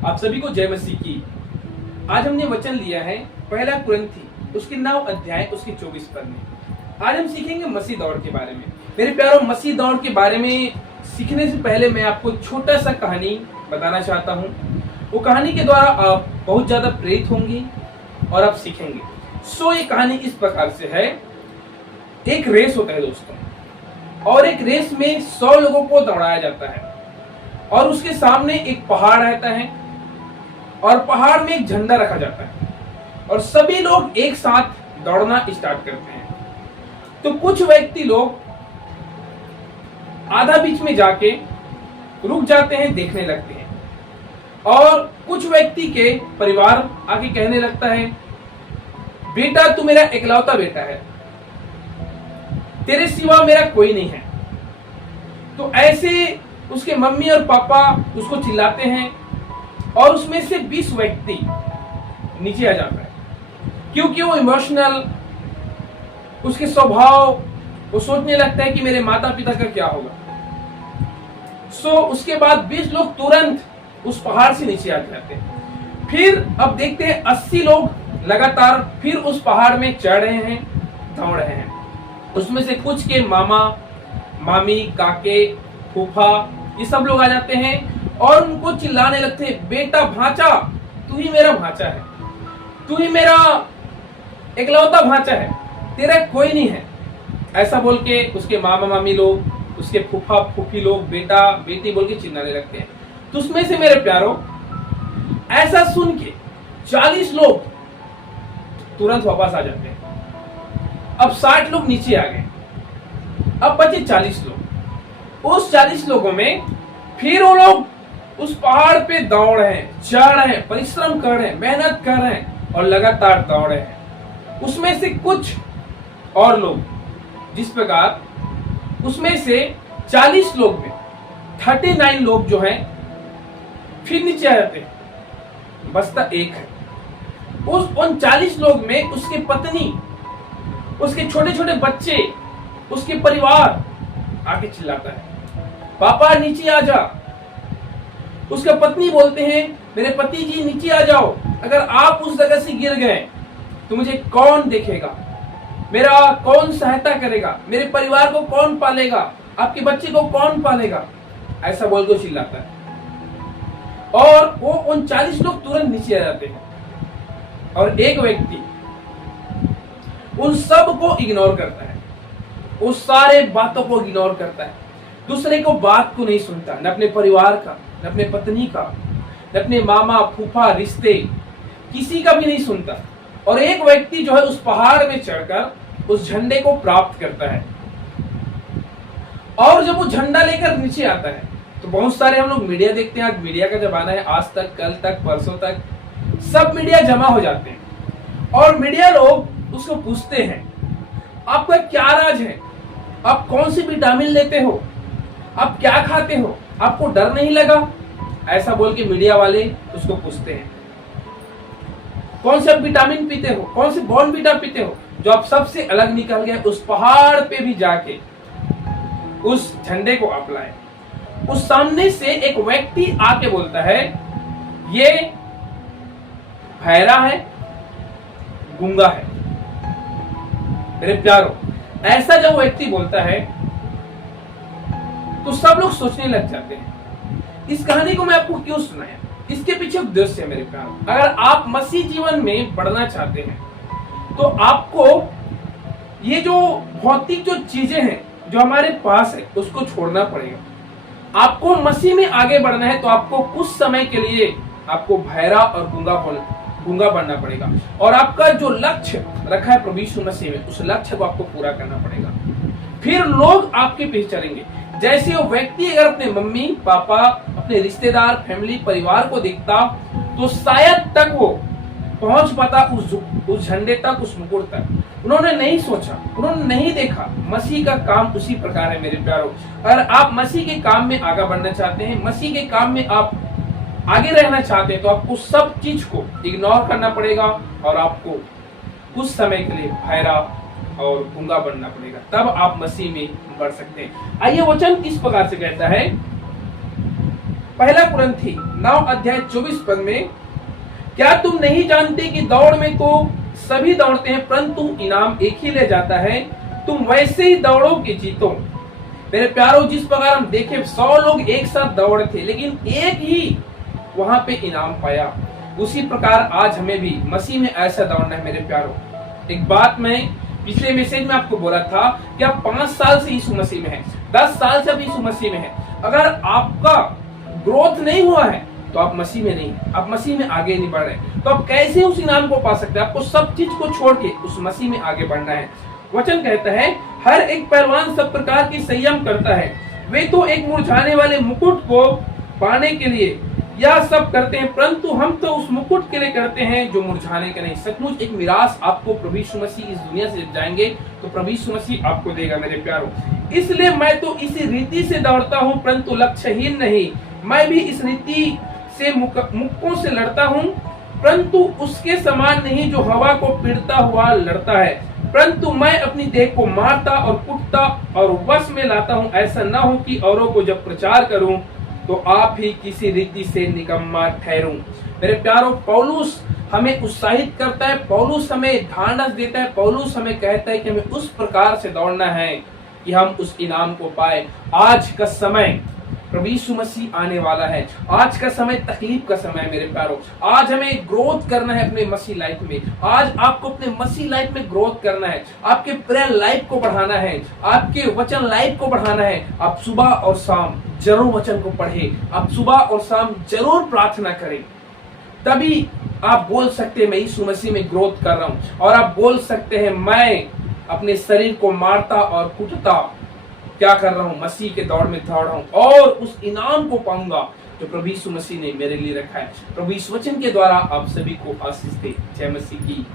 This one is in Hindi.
आप सभी को जय मसीह की। आज हमने वचन लिया है पहला कुरिन्थी उसके 9 अध्याय उसके 24 पद में। आज हम सीखेंगे मसीह दौड़ के बारे में। मेरे प्यारों, मसीह दौड़ के बारे में सीखने से पहले मैं आपको छोटा सा कहानी बताना चाहता हूँ। वो कहानी के द्वारा आप बहुत ज्यादा प्रेरित होंगे और आप सीखेंगे। ये कहानी इस प्रकार से है। एक रेस होता है दोस्तों, और एक रेस में 100 लोगों को दौड़ाया जाता है और उसके सामने एक पहाड़ रहता है और पहाड़ में एक झंडा रखा जाता है और सभी लोग एक साथ दौड़ना स्टार्ट करते हैं। तो कुछ व्यक्ति लोग आधा बीच में जाके रुक जाते हैं, देखने लगते हैं, और कुछ व्यक्ति के परिवार आके कहने लगता है, बेटा तू मेरा इकलौता बेटा है, तेरे सिवा मेरा कोई नहीं है। तो ऐसे उसके मम्मी और पापा उसको चिल्लाते हैं और उसमें से 20 व्यक्ति नीचे आ जाता है, क्योंकि वो इमोशनल, उसके स्वभाव, वो सोचने लगता है कि मेरे माता पिता का क्या होगा। उसके बाद 20 लोग तुरंत उस पहाड़ से नीचे आ जाते हैं। फिर अब देखते हैं 80 लोग लगातार फिर उस पहाड़ में चढ़ रहे हैं, दौड़ रहे हैं। उसमें से कुछ के मामा, मामी, काके, फूफा, ये सब लोग आ जाते हैं और उनको चिल्लाने लगते हैं, बेटा भांचा, तू ही मेरा भांचा है, तू ही मेरा इकलौता भांचा है, तेरा कोई नहीं है। ऐसा बोल के उसके मामा मामी लोग, उसके फूफा फूफी लोग बेटा बेटी बोल के चिल्लाने लगते हैं। तो उसमें से मेरे प्यारों, ऐसा सुन के 40 लोग तुरंत वापस आ जाते हैं। अब 60 लोग नीचे आ गए, अब बचे 40 लोग। उस 40 लोगों में फिर वो लोग उस पहाड़ पे दौड़ रहे हैं, चढ़ रहे हैं, परिश्रम कर रहे हैं, मेहनत कर रहे हैं और लगातार दौड़ रहे हैं। उसमें से कुछ और लोग, जिस प्रकार उसमें से 40 लोग में 39 लोग जो हैं फिर नीचे आ जाते हैं, बचता एक है। उन 40 लोग में उसके पत्नी, उसके छोटे छोटे बच्चे, उसके परिवार आके चिल्लाता है, पापा नीचे आ जा। उसका पत्नी बोलते हैं, मेरे पति जी नीचे आ जाओ, अगर आप उस जगह से गिर गए तो मुझे कौन देखेगा, मेरा कौन सहायता करेगा, मेरे परिवार को कौन पालेगा, आपके बच्चे को कौन पालेगा। ऐसा बोल के चिल्लाता है और वो उन 40 लोग तुरंत नीचे आ जाते हैं और एक व्यक्ति उन सब को इग्नोर करता है, उस सारे बातों को इग्नोर करता है, दूसरे को बात को नहीं सुनता, न अपने परिवार का, न अपने पत्नी का, न अपने मामा फूफा रिश्ते, किसी का भी नहीं सुनता। और एक व्यक्ति जो है उस पहाड़ में चढ़कर उस झंडे को प्राप्त करता है। और जब वो झंडा लेकर नीचे आता है तो बहुत सारे हम लोग मीडिया देखते हैं। आज मीडिया का जमाना है, आज तक, कल तक, परसों तक सब मीडिया जमा हो जाते हैं और मीडिया लोग उसको पूछते हैं, आपका क्या राज है, आप कौन सी विटामिन लेते हो, आप क्या खाते हो, आपको डर नहीं लगा। ऐसा बोल के मीडिया वाले उसको पूछते हैं, कौन से विटामिन पीते हो, कौन से बॉर्नवीटा पीते हो, जो आप सबसे अलग निकल गए, उस पहाड़ पे भी जाके उस झंडे को आप लाए। उस सामने से एक व्यक्ति आके बोलता है, ये बहरा है, गूंगा है। मेरे प्यारों, ऐसा जब व्यक्ति बोलता है तो सब लोग सोचने लग जाते हैं, इस कहानी को मैं आपको क्यों सुनाया, इसके पीछे उद्देश्य है। मेरे प्यारों, अगर आप मसीह जीवन में बढ़ना चाहते हैं तो आपको ये जो भौतिक जो चीजें हैं जो हमारे पास है उसको छोड़ना पड़ेगा। आपको मसीह में आगे बढ़ना है तो आपको कुछ समय के लिए आपको बहरा और गूंगा बनना पड़ेगा और आपका जो लक्ष्य रखा है प्रभु यीशु मसीह में, उस लक्ष्य को आपको पूरा करना पड़ेगा। फिर लोग आपके पीछे चलेंगे। जैसे वो व्यक्ति अगर अपने मम्मी पापा, अपने रिश्तेदार, फैमिली, परिवार को देखता तो शायद तक वो पहुंच पाता उस झंडे तक, उस मुकुट तक। उन्होंने नहीं सोचा, उन्होंने नहीं देखा। मसीह का काम उसी प्रकार है मेरे प्यारों। अगर आप मसीह के काम में आगे बढ़ना चाहते हैं, मसीह के काम में आप आगे रहना चाहते हैं तो आपको सब चीज को इग्नोर करना पड़ेगा और आपको कुछ समय के लिए बहरा और गूंगा बनना पड़ेगा, तब आप मसीह में बढ़ सकते हैं। आइए वचन किस प्रकार से कहता है, पहला कुरिन्थी 9:24 में, क्या तुम नहीं जानते कि दौड़ में तो सभी दौड़ते हैं परंतु इनाम एक ही ले जाता है, तुम वैसे ही दौड़ो कि जीतो। मेरे प्यारों, जिस प्रकार हम देखें 100 लोग एक साथ दौड़े थे लेकिन एक ही वहां पे इनाम पाया, उसी प्रकार आज हमें भी मसीह में ऐसा दौड़ना है। मेरे प्यारों, एक बात मैं पिछले मैसेज में आपको बोला था कि आप 5 साल से यीशु मसीह में हैं, 10 साल से आप यीशु मसीह में हैं, अगर आपका ग्रोथ नहीं हुआ है तो आप मसीह में नहीं, आप मसीह में आगे नहीं बढ़ रहे, तो आप कैसे उस इनाम को पा सकते हैं? आपको सब चीज को छोड़ के उस मसीह में आगे बढ़ना है। वचन कहता है, हर एक पहलवान सब प्रकार की संयम करता है, वे तो एक मुरझाने वाले मुकुट को पाने के लिए यह सब करते हैं, परंतु हम तो उस मुकुट के लिए करते हैं जो मुरझाने के नहीं। सचमुच एक मिरास आपको प्रभु यीशु मसीह इस दुनिया से जब जाएंगे तो प्रभु यीशु मसीह आपको देगा। मेरे प्यारों, इसलिए मैं तो इसी रीति से दौड़ता हूँ परंतु लक्ष्यहीन नहीं, मैं भी इस रीति से मुक्कों से लड़ता हूँ परंतु उसके समान नहीं जो हवा को पीड़ता हुआ लड़ता है, परंतु मैं अपनी देह को मारता और कुटता और वश में लाता हूँ, ऐसा न हो कि औरों को जब प्रचार करूं तो आप ही किसी रीति से निकम्मा ठहरूं। मेरे प्यारों, पौलुस हमें उत्साहित करता है, पौलुस हमें ढांढस देता है, पौलुस हमें कहता है कि हमें उस प्रकार से दौड़ना है कि हम उस इनाम को पाए। आज का समय प्रभु यीशु मसीह आने वाला है, आज का समय तकलीफ का समय है। मेरे प्यारों, आज हमें ग्रोथ करना है अपने मसीह लाइफ में, आज आपको अपने मसीह लाइफ में ग्रोथ करना है, आपके प्रेयर लाइफ को बढ़ाना है, आपके वचन लाइफ को बढ़ाना है। आप सुबह और शाम जरूर वचन को पढ़े, आप सुबह और शाम जरूर प्रार्थना करें, तभी आप बोल सकते हैं मैं यीशु मसीह में ग्रोथ कर रहा हूं, और आप बोल सकते हैं मैं अपने शरीर को मारता और कुटता क्या कर रहा हूं, मसीह के दौड़ में दौड़ रहा हूं और उस इनाम को पाऊंगा जो प्रभु यीशु मसीह ने मेरे लिए रखा है। प्रभु इस वचन के द्वारा आप सभी को आशीष दे। जय मसीह की।